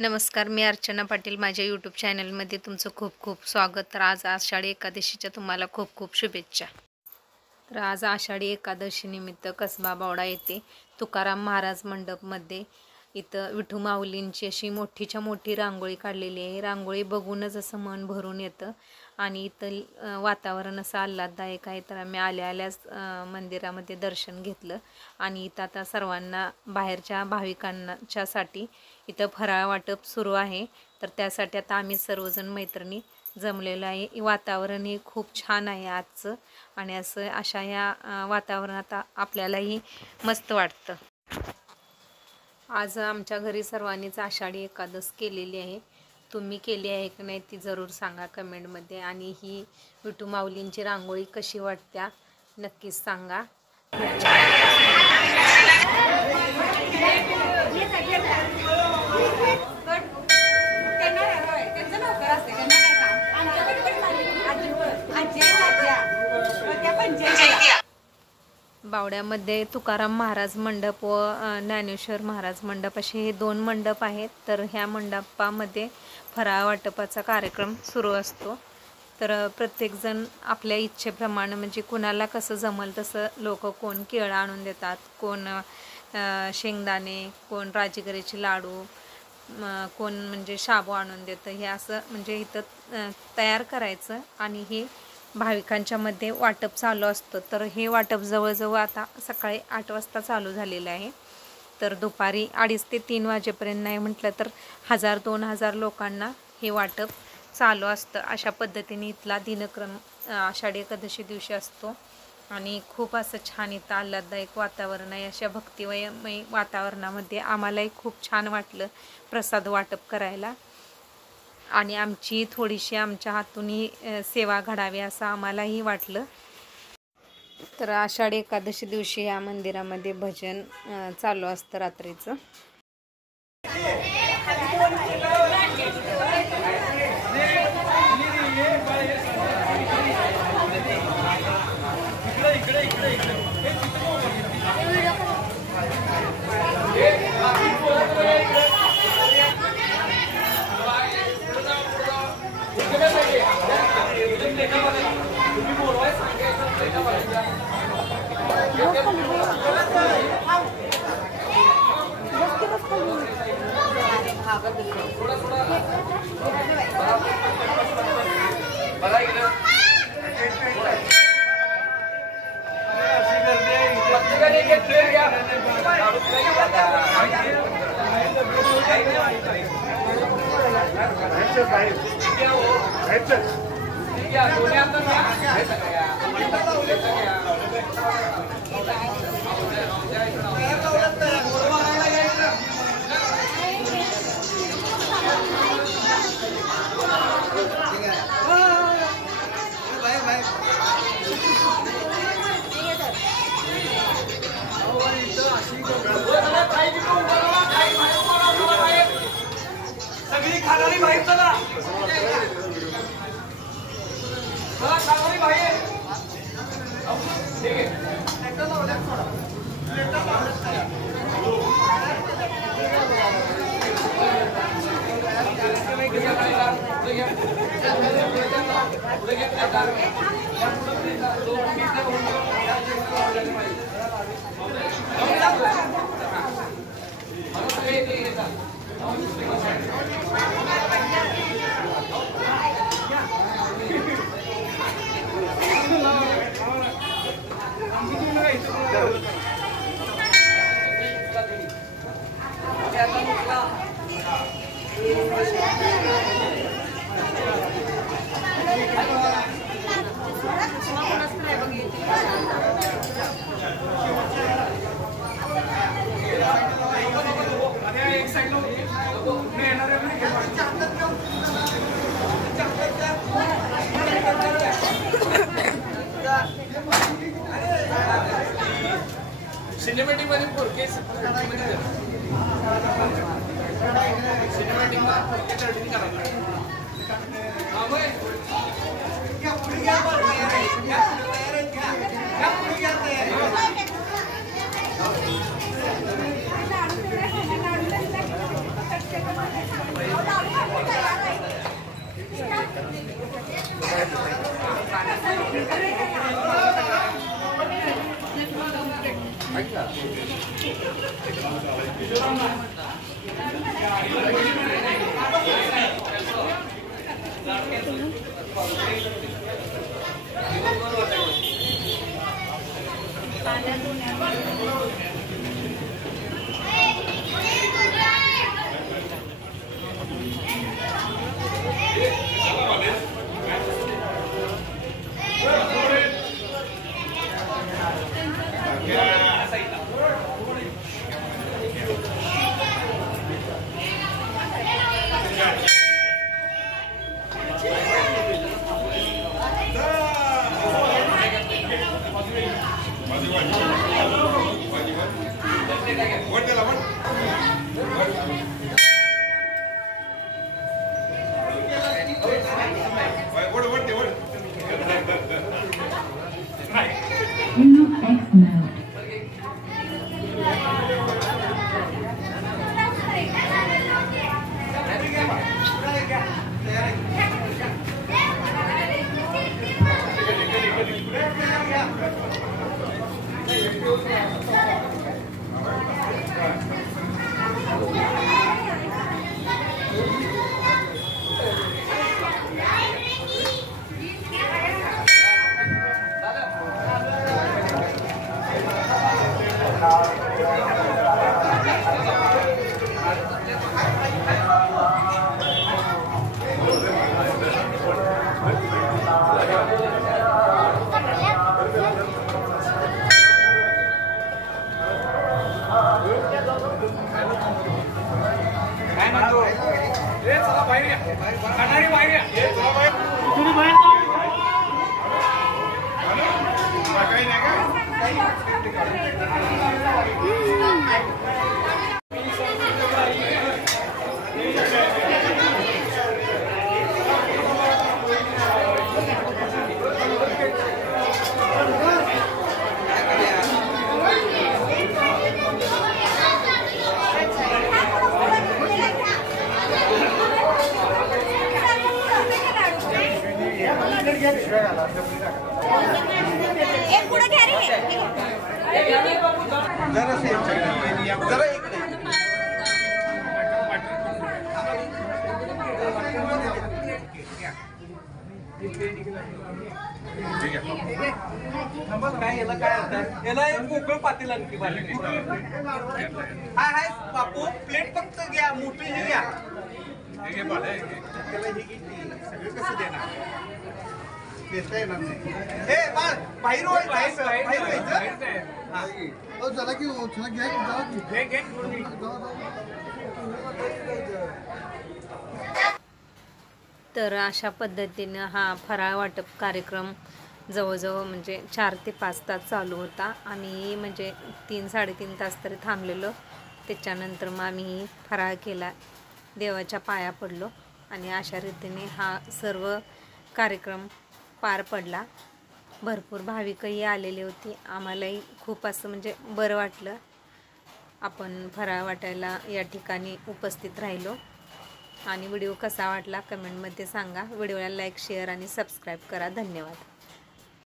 नमस्कार, मी अर्चना पाटील. माझ्या यूट्यूब चॅनलमध्ये तुमचं खूप खूप स्वागत. तर आज आषाढी एकादशीच्या तुम्हाला खूप खूप शुभेच्छा. तर आज आषाढी एकादशी निमित्त कसबा बावडा येथे तुकाराम महाराज मंडपमध्ये इथं विठू माऊलींची अशी मोठीच्या मोठी रांगोळी काढलेली आहे. रांगोळी बघूनच असं मन भरून येतं आणि इथं वातावरण असं आल्हाददायक आहे. तर आम्ही आल्याच मंदिरामध्ये दर्शन घेतलं आणि इथं आता सर्वांना बाहेरच्या भाविकांच्यासाठी इथं फराळ वाटप सुरू आहे. तर त्यासाठी आता आम्ही सर्वजण मैत्रिणी जमलेलं आहे. वातावरण हे खूप छान आहे आजचं आणि अशा या वातावरणात आपल्यालाही मस्त वाटतं. आज आमच्या घरी सर्वांनीच आषाढी एकादश केलेली आहे. तुम्ही केली आहे की नाही ती जरूर सांगा कमेंटमध्ये. आणि ही विठू माऊलींची रांगोळी कशी वाटत्या नक्कीच सांगा. बावड्यामध्ये तुकाराम महाराज मंडप व ज्ञानेश्वर महाराज मंडप असे हे 2 मंडप आहेत. तर ह्या मंडपामध्ये फराळ वाटपाचा कार्यक्रम सुरू असतो. तर प्रत्येकजण आपल्या इच्छेप्रमाणे म्हणजे कुणाला कसं जमल तसं लोक कोण केळं आणून देतात, कोण शेंगदाणे, कोण राजगिरीचे लाडू, कोण म्हणजे शाबू आणून देतं. हे असं म्हणजे इथं तयार करायचं आणि हे भाविकांच्या मध्ये वाटप चालू असतं. तर हे वाटप जवळजवळ आता सकाळी 8 वाजता चालू झालेलं आहे. तर दुपारी 2:30 ते 3 वाजेपर्यंत नाही म्हटलं तर 1000-2000 लोकांना हे वाटप चालू असतं. अशा पद्धतीने इथला दिनक्रम आषाढी एकादशी दिवशी असतो आणि खूप असं छान इथं आल्हाददायक वातावरण आहे. अशा भक्तिमय वातावरणामध्ये आम्हालाही खूप छान वाटलं प्रसाद वाटप करायला आणि आमची थोडीशी आमच्या हातूनही सेवा घडावी असं आम्हालाही वाटलं. तर आषाढी एकादशी दिवशी या मंदिरामध्ये भजन चालू असतं रात्रीचं. सिनेमॅटिक मध्ये 4K सिनेमॅटिक X mode. काय म्हणतो ए चला बाहेर या खाणारी बाहेर या ए चला बाहेर तुम्ही बाहेर जाऊ काही नाही एक पुढे घ्या रे जरा इकडे काय याला काय होतं याला एक मोकळ पातेला आणखी बारीक हाय हाय बापू प्लेट फक्त घ्या मोठी हे घ्या सगळं कसं देणार देता येणार नाही हे बाळ बाहेर व्हायचं बाहेर व्हायचं हो चला की हो चला घ्या की जाऊ की. घे घे तर अशा पद्धतीनं हा फराळ वाटप कार्यक्रम जवळजवळ म्हणजे 4 ते 5 तास चालू होता. आम्ही म्हणजे 3-3.5 तास तरी थांबलेलो. त्याच्यानंतर मग आम्ही फराळ केला, देवाच्या पाया पडलो आणि अशा रीतीने हा सर्व कार्यक्रम पार पडला. भरपूर भाविकही आलेली होती. आम्हालाही खूप असं म्हणजे बरं वाटलं, आपण फराळ वाटायला या ठिकाणी उपस्थित राहिलो. आणि व्हिडिओ कसा वाटला कमेंटमध्ये सांगा. व्हिडिओला लाईक, शेअर आणि सबस्क्राईब करा. धन्यवाद.